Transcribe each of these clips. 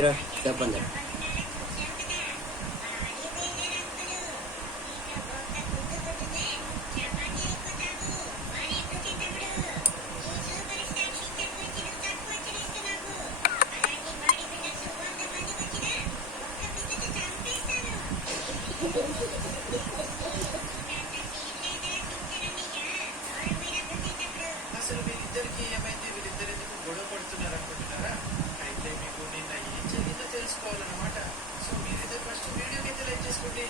చెప్పండి. అసలు వీళ్ళిద్దరికి ఏమైంది? వీళ్ళిద్దరు ఎందుకు గొడవ పడుతున్నారు అనుకుంటున్నారా? అయితే మీకు నిన్న ఏం జరిగిందో తెలుసుకోవాలన్నమాట. సో మీరైతే ఫస్ట్ వీడియోకి అయితే లైక్ చేసుకోండి.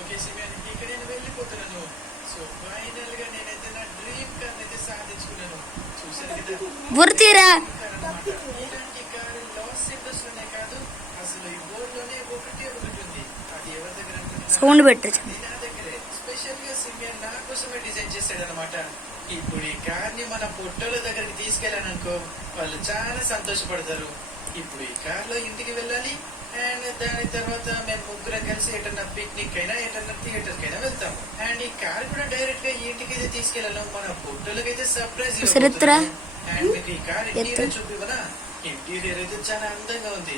ఓకే సిమియన్, ఇక నేను వెళ్ళిపోతున్నాను. సో ఫైనల్ గా నేనైతే నా డ్రీమ్ కార్ అయితే సాధించుకున్నాను. చూసాను కదా, గుర్తిరా అన్నమాట. ఇలాంటి కారు లాస్ ఏంజల్స్ లోనే కాదు, అసలు ఈ వరల్డ్ లోనే ఒకటి ఉంది. అది ఎవరి దగ్గర అనుకుంటున్నారా? సౌండ్ పెట్టచ్చు. అది నా దగ్గరే. స్పెషల్ గా సిమియన్ నా కోసమే డిజైన్ చేశాడు అనమాట. ఇప్పుడు ఈ కార్ ని మన పొట్టోల దగ్గరికి తీసుకెళ్ళాననుకో, వాళ్ళు చాలా సంతోషపడతారు. ఇప్పుడు ఈ కార్ లో ఇంటికి వెళ్ళాలి, అండ్ దాని తర్వాత మేము ముగ్గురం కలిసి ఎటన్నా పిక్నిక్ అయినా ఎటన్నా థియేటర్ కైనా వెళ్తాము. అండ్ ఈ కార్ కూడా డైరెక్ట్ గా ఇంటికి అయితే తీసుకెళ్ళాను, మన పొట్టోలకైతే సర్ప్రైజ్ ఇవ్వబోతున్నాను. అండ్ మీకు ఈ కార్ ఇంటీరియర్ చూపివనా? ఇంటీరియర్ అయితే చాలా అందంగా ఉంది.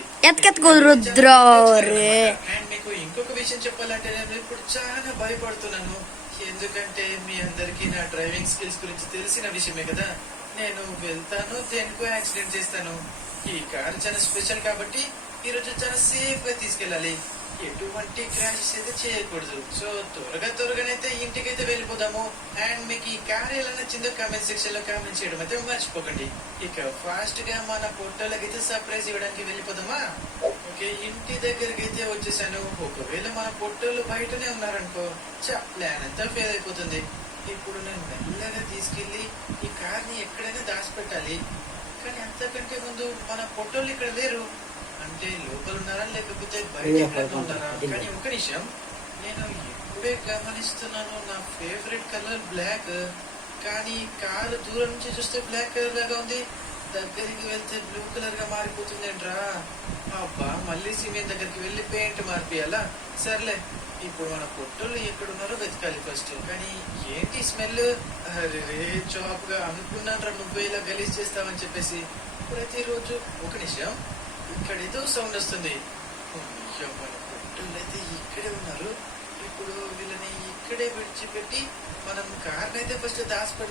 అండ్ మీకు ఇంకొక విషయం చెప్పాలంటే, నేను ఇప్పుడు చాలా భయపడుతున్నాను. ఎందుకంటే మీ అందరికి నా డ్రైవింగ్ స్కిల్స్ గురించి తెలిసిన విషయమే కదా. నేను వెళ్తాను, దేనికో యాక్సిడెంట్ చేస్తాను. ఈ కార్ చాలా స్పెషల్ కాబట్టి ఈ రోజు చాలా సేఫ్ గా తీసుకెళ్ళాలి. ఎటువంటి క్రాషెస్ అయితే చేయకూడదు. సో త్వరగానైతే ఇంటికి అయితే వెళ్ళిపోదాము. అండ్ మీకు ఈ కార్ ఎలా నచ్చిందో కామెంట్ సెక్షన్ లో కామెంట్ చేయడం అయితే మర్చిపోకండి. ఇక ఫాస్ట్ గా మన పొట్టోళ్ళకైతే సర్ప్రైజ్ ఇవ్వడానికి వెళ్ళిపోదామా? ఓకే, ఇంటి దగ్గరికి అయితే వచ్చేసాను. ఒకవేళ మన పొట్టోళ్ళు బయటనే ఉన్నారనుకో, ప్లాన్ అంతా ఫెయిల్ అయిపోతుంది. ఇప్పుడు నేను మెల్లగా తీసుకెళ్లి ఈ కార్ ని ఎక్కడైనా దాచిపెట్టాలి. కానీ అంతకంటే ముందు మన పొట్టోళ్ళు ఇక్కడ లేరు. అంటే లోపల ఉన్నారా లేకపోతే బయట ఎక్కడైనా ఉన్నారా? కానీ ఒక నిమిషం, నేను ఇప్పుడే గమనిస్తున్నాను, నా ఫేవరెట్ కలర్ బ్లాక్. కానీ కారు దూరం నుంచి చూస్తే బ్లాక్ కలర్ లాగా ఉంది, దగ్గరికి వెళ్తే బ్లూ కలర్ గా మారిపోతుందేంట్రా? అబ్బా, మళ్ళీ సిమెంట్ దగ్గరికి వెళ్ళి పెయింట్ మార్పియాలా? సర్లే, ఇప్పుడు మన పొట్టోళ్ళు ఎక్కడున్నారో వెతకాలి ఫస్ట్. కానీ ఏంటి స్మెల్? అరే చాప్ గా అనుకున్నాను, నువ్వు ఇలా గలీజ్ చేస్తావని చెప్పేసి. ప్రతిరోజు ఒక నిమిషం, ఇక్కడ ఏదో సౌండ్ వస్తుంది. మన పొట్టోళ్ళు అయితే ఇక్కడే ఉన్నారు. ఇప్పుడు వీళ్ళని ఇక్కడే విడిచిపెట్టి మనం కార్ని అయితే ఫస్ట్ దాచిపెడతాం.